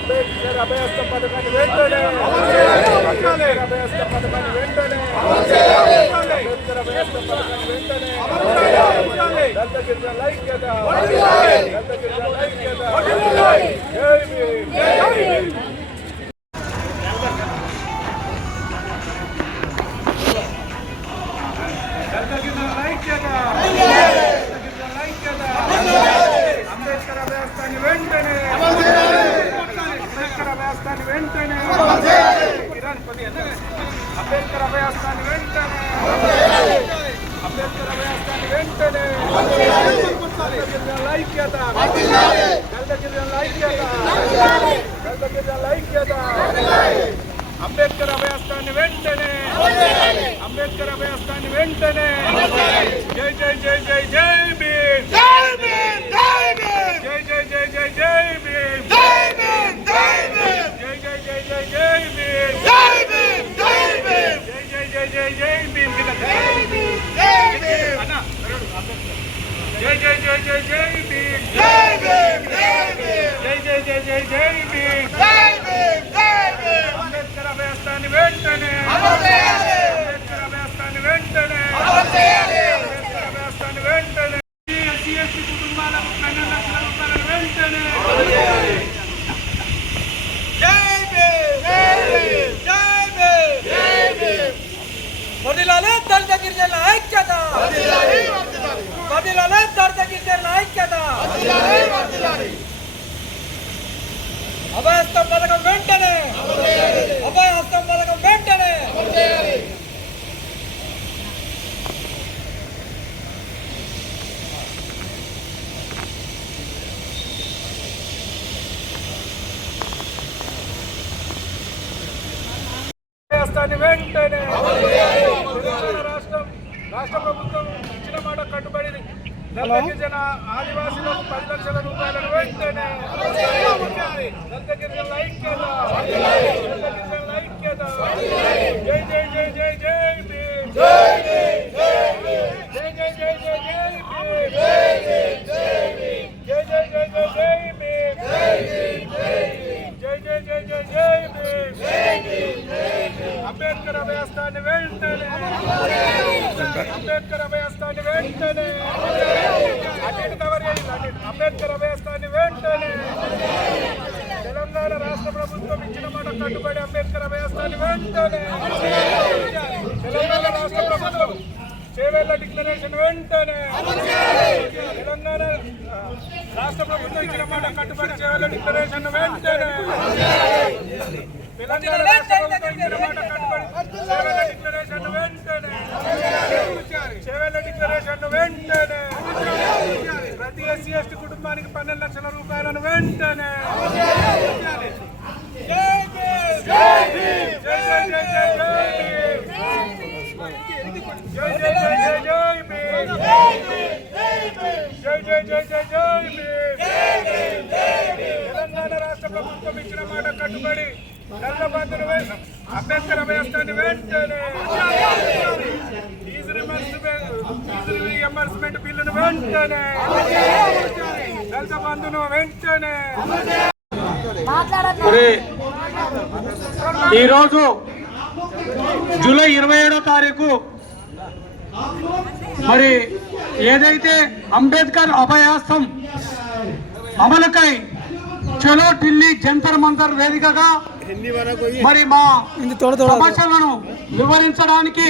అంబేద్కర్ అభయహస్తం పథకాన్ని వెంటనే అంబేద్కర్ అభయహస్తం పథకాన్ని వెంటనే దళిత గిరిజనుల ఐక్యత దళిత గిరిజనుల ఐక్యత జై భీమ్ దళిత గిరిజనుల ఐక్యత అంబేద్కర్ అభయహస్తాన్ని వెంటనే అంబేద్కర్ అభయహస్తాన్ని వెంటనే అంబేద్కర్ అభయహస్తాన్ని వెంటనే అంబేద్కర్ అభయహస్తాన్ని వెంటనే దళిత గిరిజనుల ఐక్యత దళిత గిరిజనుల ఐక్యత దళిత గిరిజనుల ఐక్యత అంబేద్కర్ అభయహస్తాన్ని వెంటనే అంబేద్కర్ అభయహస్తాన్ని వెంటనే జై జై జై జై జై భీమ్ జై భీమ్ జై భీమ్ జై జై జై జై జై భీమ్ జై భీమ్ జై భీమ్ జై జై జై జై జై భీమ్ జై భీమ్ జై భీమ్ జై జై జై జై జై భీమ్ జై భీమ్ జై భీమ్ అన్న జై జై జై జై జై భీమ్ జై భీమ్ జై భీమ్ జై జై జై జై జై భీమ్ జై భీమ్ జై భీమ్ అంబేద్కర్ అభయహస్తాన్ని వెంటనే అంబేద్కర్ అభయహస్తాన్ని వెంటనే అంబేద్కర్ అభయహస్తాన్ని వెంటనే ఎస్సీ ఎస్టీ కుటుంబాలకు 12 లక్షల రూపాయలను వెంటనే జై భీమ్ జై భీమ్ జై భీమ్ జై భీమ్ వర్ధిల్లాలి దళిత గిరిజనుల ఐక్యత వర్ధిల్లాలి దళిత గిరిజనుల ఐక్యత అభయహస్తం పథకం వెంటనే అభయహస్తం పథకం వెంటనే అభయహస్తాన్ని వెంటనే రాష్ట్ర ప్రభుత్వం ఇచ్చిన మాట కట్టుబడి దళిత గిరిజన ఆదివాసీలకు 10 లక్షల రూపాయలను వెంటనే దళిత గిరిజనుల ఐక్యత దళిత గిరిజనుల ఐక్యత జై జై జై జై జై భీమ్ జై భీమ్ జై భీమ్ జై జై జై జై జై భీమ్ జై భీమ్ జై భీమ్ జై జై జై జై జై భీమ్ జై భీమ్ జై భీమ్ జై జై జై జై జై భీమ్ జై భీమ్ అంబేద్కర్ అభయహస్తాన్ని వెంటనే అంబేద్కర్ అభయహస్తాన్ని వెంటనే అంబేద్కర్ అభయహస్తాన్ని వెంటనే తెలంగాణ రాష్ట్ర ప్రభుత్వం ఇచ్చిన మాట కట్టుబడి అంబేద్కర్ అభయహస్తాన్ని వెంటనే తెలంగాణ రాష్ట్ర ప్రభుత్వం చేవేళ్ల డిక్లరేషన్ వెంటనే తెలంగాణ రాష్ట్ర ప్రభుత్వం ఇచ్చిన మాట కట్టుబడి చేవేళ్ల డిక్లరేషన్ వెంటనే తెలంగాణ రాష్ట్ర ప్రభుత్వం ఇచ్చిన మాట కట్టుబడి చేవేళ్ల డిక్లరేషన్ వెంటనే చేవేళ్ల డిక్లరేషన్ వెంటనే ప్రతి ఎస్సీ ఎస్టీ కుటుంబానికి 12 లక్షల రూపాయలను వెంటనే జై భీమ్ జై భీమ్ జై జై జై జై జై జై జై జై జై జై భీమ్ జై జై జై జై జై భీమ్ తెలంగాణ రాష్ట్ర ప్రభుత్వం ఇచ్చిన మాట కట్టుబడి దళిత బంధును అంబేద్కర్ అభయహస్తాన్ని వెంటనే ఫీజు రీయింబర్స్మెంట్ బిల్లును వెంటనే దళిత బంధును వెంటనే. ఈరోజు జూలై 27వ తారీఖు మరి ఏదైతే అంబేద్కర్ అభయహస్తం అమలుకై చలో ఢిల్లీ జంతర్ మంతర్ వేదికగా మరి మా సమస్యలను వివరించడానికి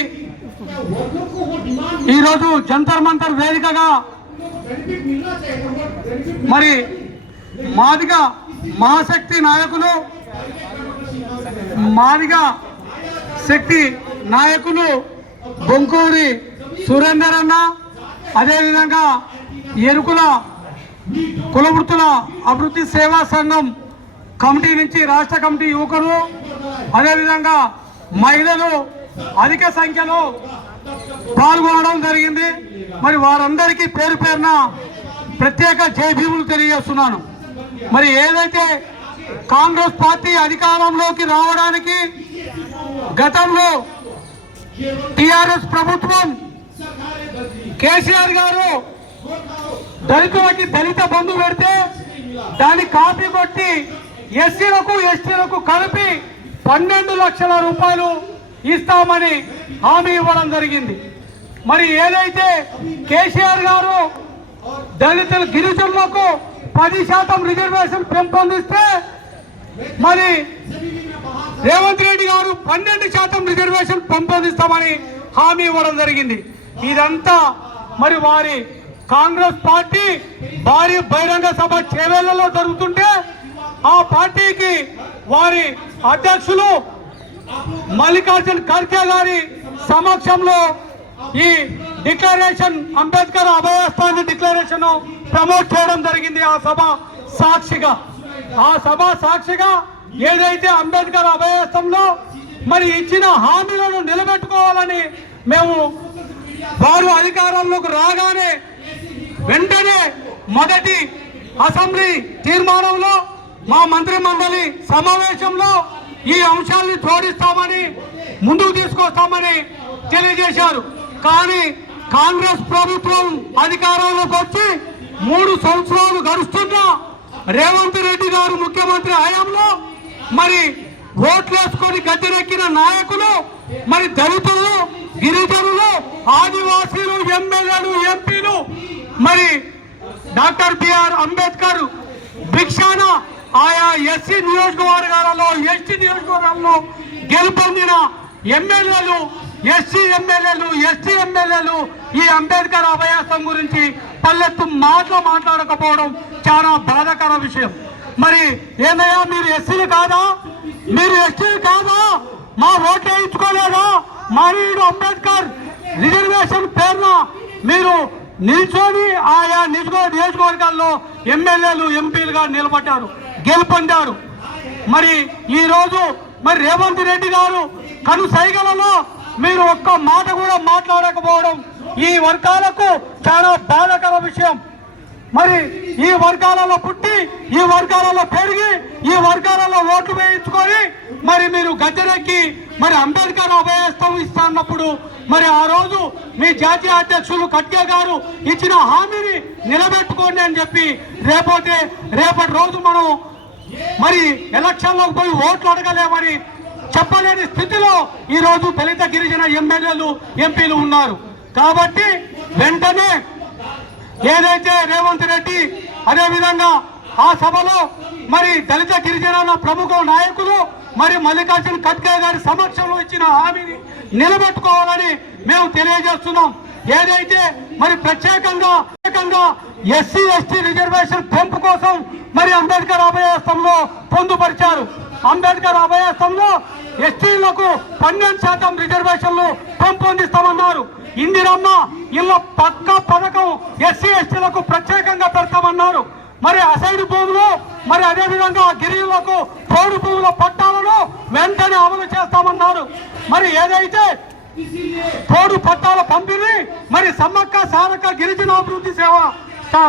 ఈరోజు జంతర్ మంతర్ వేదికగా మరి మాదిగ మహాశక్తి నాయకులు మాదిగ శక్తి నాయకులు బొంకూరి సురేందర్ అన్న, అదేవిధంగా ఎరుకుల కులవృత్తుల అభివృద్ధి సేవా సంఘం కమిటీ నుంచి రాష్ట్ర కమిటీ యువకులు, అదేవిధంగా మహిళలు అధిక సంఖ్యలో పాల్గొనడం జరిగింది. మరి వారందరికీ పేరు పేరున ప్రత్యేక జై భీములు తెలియజేస్తున్నాను. మరి ఏదైతే కాంగ్రెస్ పార్టీ అధికారంలోకి రావడానికి గతంలో టిఆర్ఎస్ ప్రభుత్వం కేసీఆర్ గారు దళితులకి దళిత బంధు పెడితే దాన్ని కాపీ కొట్టి ఎస్సీలకు ఎస్టీలకు కలిపి 12 లక్షల రూపాయలు ఇస్తామని హామీ ఇవ్వడం జరిగింది. మరి ఏదైతే కేసీఆర్ గారు దళితుల గిరిజనులకు 10% రిజర్వేషన్ పెంపొందిస్తే మరి రేవంత్ రెడ్డి గారు 12% రిజర్వేషన్ పెంపొందిస్తామని హామీ ఇవ్వడం జరిగింది. ఇదంతా మరి వారి కాంగ్రెస్ పార్టీ భారీ బహిరంగ సభ చేవేళ్లలో జరుగుతుంటే ఆ పార్టీకి వారి అధ్యక్షులు మల్లికార్జున్ ఖర్గే గారి సమక్షంలో ఈ డిక్లరేషన్ అంబేద్కర్ అభయస్థాన డిక్లరేషన్ ప్రమోట్ చేయడం జరిగింది. ఆ సభ సాక్షిగా ఏదైతే అంబేద్కర్ అభయస్థంలో మరి ఇచ్చిన హామీలను నిలబెట్టుకోవాలని మేము వారు అధికారంలోకి రాగానే వెంటనే మొదటి అసెంబ్లీ తీర్మానంలో మా మంత్రి మండలి సమావేశంలో ఈ అంశాన్ని జోడిస్తామని ముందుకు తీసుకొస్తామని తెలియజేశారు. కానీ కాంగ్రెస్ ప్రభుత్వం అధికారంలోకి వచ్చి 3 సంవత్సరాలు గడుస్తున్నా రేవంత్ రెడ్డి గారు ముఖ్యమంత్రి హయాంలో మరి ఓట్లేసుకొని గద్దెనెక్కిన నాయకులు మరి దళితులు గిరిజనులు ఆదివాసీలు ఎమ్మెల్యేలు ఎంపీలు మరి డాక్టర్ బిఆర్ అంబేద్కర్ భిక్షాన ఆయా ఎస్సీ నియోజకవర్గాలలో ఎస్టీ నియోజకవర్గాల్లో గెలుపొందిన ఎమ్మెల్యేలు ఎస్సీ ఎమ్మెల్యేలు ఎస్టీ ఎమ్మెల్యేలు ఈ అంబేద్కర్ అభయాసం గురించి పల్లెత్తు మాట్లాడకపోవడం చాలా బాధాకర విషయం. మరి ఏమయ్యా మీరు ఎస్సీలు కాదా, మీరు ఎస్టీలు కాదా, మా ఓట్లు వేయించుకోలేదా, మహనీయుడు అంబేద్కర్ రిజర్వేషన్ పేరున మీరు నిల్చొని ఆయా నియోజకవర్గాల్లో ఎమ్మెల్యేలు ఎంపీలుగా నిలబడ్డారు, గెలుపొందారు. మరి ఈ రోజు మరి రేవంత్ రెడ్డి గారు కను సైగలలో మీరు ఒక్క మాట కూడా మాట్లాడకపోవడం ఈ వర్గాలకు చాలా బాధాకర విషయం. మరి ఈ వర్గాలలో పుట్టి ఈ వర్గాలలో పెరిగి ఈ వర్గాలలో ఓట్లు వేయించుకొని మరి మీరు గద్దెనెక్కి మరి అంబేద్కర్ అభయస్థం ఇస్తున్నప్పుడు మరి ఆ రోజు మీ జాతీయ అధ్యక్షులు ఖర్గే గారు ఇచ్చిన హామీని నిలబెట్టుకోండి అని చెప్పి రేపటి రోజు మనం మరి ఎలక్షన్లోకి పోయి ఓట్లు అడగలేమని చెప్పలేని స్థితిలో ఈ రోజు దళిత గిరిజన ఎమ్మెల్యేలు ఎంపీలు ఉన్నారు. కాబట్టి వెంటనే ఏదైతే రేవంత్ రెడ్డి అదేవిధంగా ఆ సభలో మరి దళిత గిరిజన ప్రముఖ నాయకులు మరి మల్లికార్జున్ ఖర్గే గారి సమక్షంలో ఇచ్చిన హామీని నిలబెట్టుకోవాలని మేము తెలియజేస్తున్నాం. ఏదైతే మరి ప్రత్యేకంగా ఎస్సీ ఎస్టీ రిజర్వేషన్ పెంపు కోసం మరి అంబేద్కర్ అభయస్థంలో పొందుపరిచారు. అంబేద్కర్ అభయస్థంలో ఎస్టీలకు 12% రిజర్వేషన్లు పెంపొందిస్తామన్నారు. ఇందిరమ్మ ఇళ్ళ పక్క పథకం ఎస్సీ ఎస్టీలకు ప్రత్యేకంగా పెడతామన్నారు. మరి అసైడ్ భూములు మరి అదేవిధంగా గిరిజనులకు పోడు భూముల పట్టాలను వెంటనే అమలు చేస్తామన్నారు. మరి ఏదైతే పోడు పట్టాల పంపిణీ మరి సమ్మక్క సారక్క గిరిజన అభివృద్ధి సేవ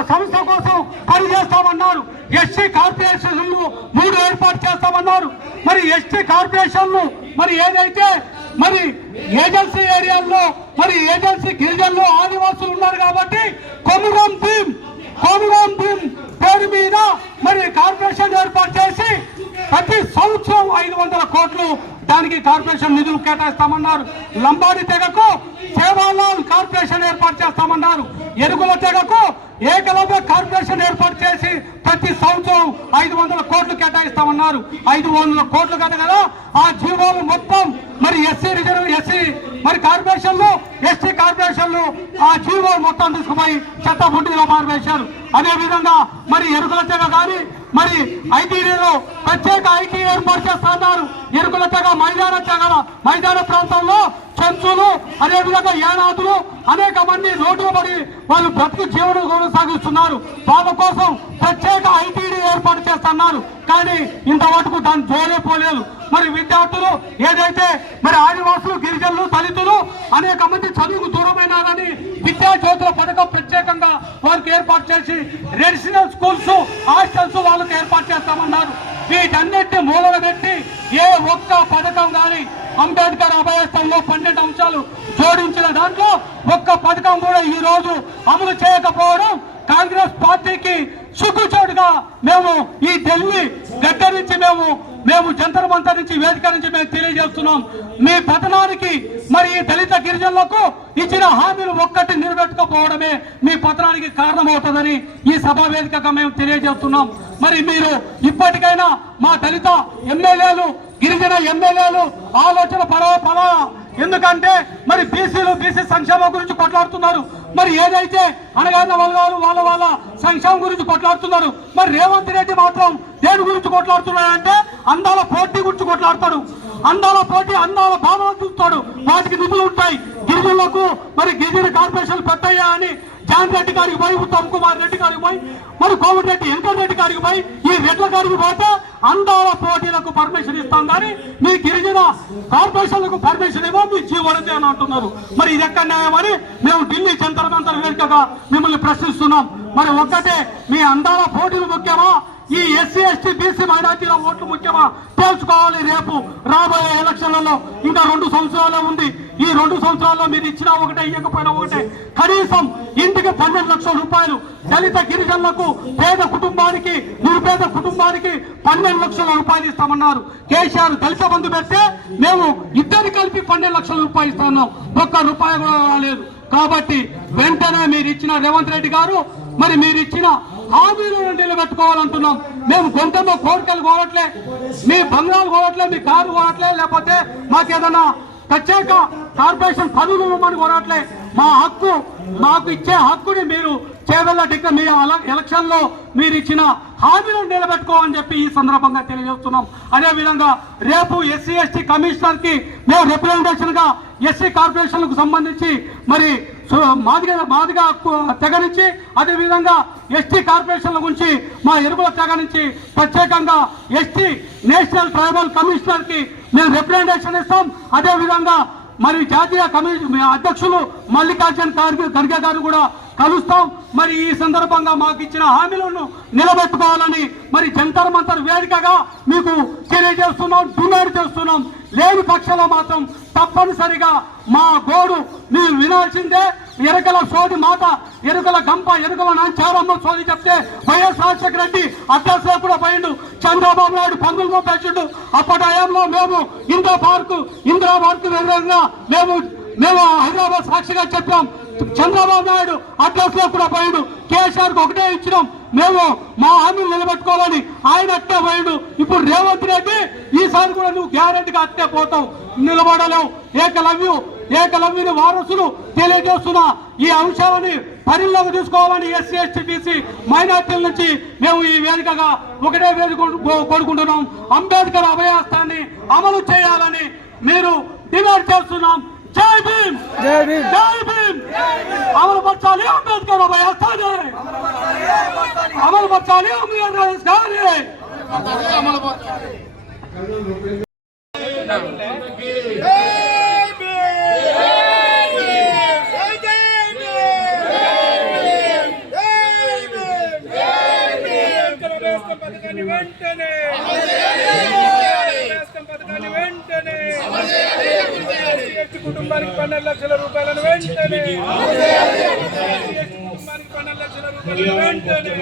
సంస్థ కోసం పనిచేస్తామన్నారు. ఎస్టీ కార్పొరేషన్లు 3 ఏర్పాటు చేస్తామన్నారు. మరి ఎస్టీ కార్పొరేషన్లు మరి ఏదైతే మరి ఏజెన్సీ ఏరియాల్లో మరి ఏజెన్సీ గిరిజనులు ఆదివాసులు ఉన్నారు కాబట్టి కొమురం భీం పేరు మీద మరి కార్పొరేషన్ ఏర్పాటు చేసి ప్రతి సంవత్సరం 500 కోట్లు దానికి కార్పొరేషన్ నిధులు కేటాయిస్తామన్నారు. లంబాడి తెగకు సేవాలాల్ కార్పొరేషన్ ఏర్పాటు చేస్తామన్నారు. ఎరుగుల తెగకు ఏకలవ్య కార్పొరేషన్ ఏర్పాటు చేసి ప్రతి సంవత్సరం 500 కోట్లు కేటాయిస్తామన్నారు. 500 కోట్లు కదా ఆ జీవోలు మొత్తం మరి ఎస్సీ మరి కార్పొరేషన్లు ఎస్టీ కార్పొరేషన్లు ఆ జీవోలు మొత్తం తీసుకుపోయి చెత్తబుడ్డిలో మారివేశారు. అదేవిధంగా మరి ఎరుగుల తెగ కానీ మరి ఐటీడీలో ప్రత్యేక ఐటీ ఏర్పాటు చేస్తున్నారు. ఎరుగుల తెగ మైదాన ప్రాంతంలో చెంచులు అదేవిధంగా ఏనాదులు అనేక మంది రోడ్డు పడి వాళ్ళు బ్రతుకు జీవనం కొనసాగిస్తున్నారు. వాళ్ళ కోసం ప్రత్యేక ఐటీడీ ఏర్పాటు చేస్తున్నారు. కానీ ఇంతవరకు దాని జోలే పోలేదు. మరి విద్యార్థులు ఏదైతే మరి ఆదివాసులు గిరిజనులు దళితులు అనేక మంది చదువుకు దూరమైనారని విద్యా జ్యోతుల పథకం ప్రత్యేకంగా వారికి ఏర్పాటు చేసి రెసిడెన్షియల్ స్కూల్స్ హాస్టల్స్ వాళ్ళకి ఏర్పాటు చేస్తామన్నారు. వీటన్నిటిని మూలన పెట్టి ఏ ఒక్క పథకం కానీ అంబేద్కర్ అభయస్థంలో 12 అంశాలు జోడించిన దాంట్లో ఒక్క పథకం కూడా ఈ రోజు అమలు చేయకపోవడం కాంగ్రెస్ పార్టీకి సిగ్గుచేటుగా మేము ఈ ఢిల్లీ గడ్డ నుంచి మేము జంతర్ మంతర్ నుంచి వేదిక నుంచి మేము తెలియజేస్తున్నాం. మీ పతనానికి మరి ఈ దళిత గిరిజనులకు ఇచ్చిన హామీలు ఒక్కటి నిలబెట్టుకోపోవడమే మీ పతనానికి కారణమవుతుందని ఈ సభా వేదికగా మేము తెలియజేస్తున్నాం. మరి మీరు ఇప్పటికైనా మా దళిత ఎమ్మెల్యేలు గిరిజన ఎమ్మెల్యేలు ఆలోచన పలా ఎందుకంటే మరి బీసీ సంక్షేమం గురించి కొట్లాడుతున్నారు. మరి ఏదైతే అనగానే వాళ్ళ సంక్షేమం గురించి కొట్లాడుతున్నారు. మరి రేవంత్ రెడ్డి మాత్రం దేని గురించి కొట్లాడుతున్నాడంటే అందాల పోటీ గురించి కొట్లాడతాడు. అందాల పోటీ అందాల భావన చూస్తాడు. వాటికి నిధులు ఉంటాయి. గిరిజనులకు మరి గిరిజన కార్పొరేషన్ పెట్టయ్యా అని జాన్ రెడ్డి గారికి పోయి ఉత్తమ్ కుమార్ రెడ్డి గారికి పోయి మరి కోమటిరెడ్డి వెంకట రెడ్డి గారికి పోయి ఈ రెడ్ల గారికి పోతే అందాల పోటీలకు పర్మిషన్ ఇస్తాం కానీ మీ గిరిజన కార్పొరేషన్లకు పర్మిషన్ ఇవ్వ మీ జీవనది అని అంటున్నారు. మరి ఇది ఎక్కడ న్యాయమని మేము ఢిల్లీ జంతర్ మంతర్ వేదికగా మిమ్మల్ని ప్రశ్నిస్తున్నాం. మరి ఒక్కటే మీ అందాల పోటీలు ముఖ్యమా ఈ ఎస్సీ ఎస్టీ బీసీ మైనార్టీల ఓట్లు ముఖ్యమా తెలుసుకోవాలి. రేపు రాబోయే ఎలక్షన్లలో ఇంకా 2 సంవత్సరాలే ఉంది. ఈ 2 సంవత్సరాల్లో మీరు ఇచ్చినా ఒకటే ఇవ్వకపోయినా ఒకటే కనీసం ఇంటికి 12 లక్షల రూపాయలు దళిత గిరిజనులకు పేద కుటుంబానికి నిరుపేద కుటుంబానికి 12 లక్షల రూపాయలు ఇస్తామన్నారు. కేసీఆర్ దళిత బంధు పెడితే మేము ఇద్దరు కలిపి 12 లక్షల రూపాయలు ఇస్తున్నాం. ఒక్క రూపాయి కూడా రాలేదు. కాబట్టి వెంటనే మీరు ఇచ్చిన రేవంత్ రెడ్డి గారు మరి మీరు ఇచ్చిన హామీలను నిలబెట్టుకోవాలంటున్నాం. మేము గొంతంలో కోరికలు కోరట్లే, మీ బంగ్లాలు కోరట్లే, మీ కారు కోరట్లే, లేకపోతే మాకేదన్నా ప్రత్యేక కార్పొరేషన్ పనులు ఇవ్వమని కోరట్లే. మా హక్కు మాకు ఇచ్చే హక్కుని మీరు చేవెళ్ళ డిగ్రీ మీ ఎలక్షన్ లో మీరు ఇచ్చిన హామీలను నిలబెట్టుకోవాలని చెప్పి ఈ సందర్భంగా తెలియజేస్తున్నాం. అదేవిధంగా రేపు ఎస్సీ ఎస్టీ కమిషనర్ కి మేము రిప్రజెంటేషన్ గా ఎస్సీ కార్పొరేషన్లకు సంబంధించి మరి మాదిగా తెగ నుంచి అదేవిధంగా ఎస్టీ కార్పొరేషన్ల గురించి మా ఎరువుల తెగ నుంచి ప్రత్యేకంగా ఎస్టీ నేషనల్ ట్రైబల్ కమిషనర్ కి మేము రిప్రజెంటేషన్ ఇస్తాం. అదేవిధంగా మరి జాతీయ అధ్యక్షులు మల్లికార్జున్ ఖర్గే గారు కూడా కలుస్తాం. మరి ఈ సందర్భంగా మాకు ఇచ్చిన హామీలను నిలబెట్టుకోవాలని మరి జంతర్ మంతర్ వేదికగా మీకు తెలియజేస్తున్నాం, డిమాండ్ చేస్తున్నాం. లేని పక్షంలో మాత్రం తప్పనిసరిగా మా గోడు మీరు వినాల్సిందే. ఎరుకల సోది మాట, ఎరుకల గంప, ఎరుకల నాంచారమ్మ సోది చెప్తే వైఎస్ రాజశేఖర రెడ్డి అధ్యక్షులు కూడా పోయిండు. చంద్రబాబు నాయుడు పంగులతో పెంచుండు. అప్పటి హయాంలో మేము ఇందిరా పార్కు విధంగా మేము హైదరాబాద్ సాక్షిగా చెప్పాం. చంద్రబాబు నాయుడు అడ్రస్లో కూడా పోయిండు. కేసీఆర్ కు ఒకటే ఇచ్చినాం, మేము మా హామీలు నిలబెట్టుకోవాలని. ఆయన అట్టే పోయిండు. ఇప్పుడు రేవంత్ రెడ్డి ఈసారి కూడా నువ్వు గ్యారెంటీగా అట్టే పోతావు, నిలబడలేవు. ఏకలవ్యుని వారసులు తెలియజేస్తున్నా ఈ అంశాలని పరిలోకి తీసుకోవాలని ఎస్సీ ఎస్టీ బీసీ మైనార్టీల నుంచి మేము ఈ వేదికగా ఒకటే వేదిక కోరుకుంటున్నాం. అంబేద్కర్ అభయాస్తాన్ని అమలు చేయాలని మీరు డిమాండ్ చేస్తున్నాం. జై భీమ్, జై భీమ్, జై భీమ్. అమలుపరచాలి అంబేద్కర్ అభయాస్తాన్ని, అమలుపరచాలి అంబేద్కర్ గారిని. కుటుంబానికి 12 లక్షల రూపాయలను వెంటనే, కుటుంబానికి 12 లక్షల రూపాయలను వెంటనే.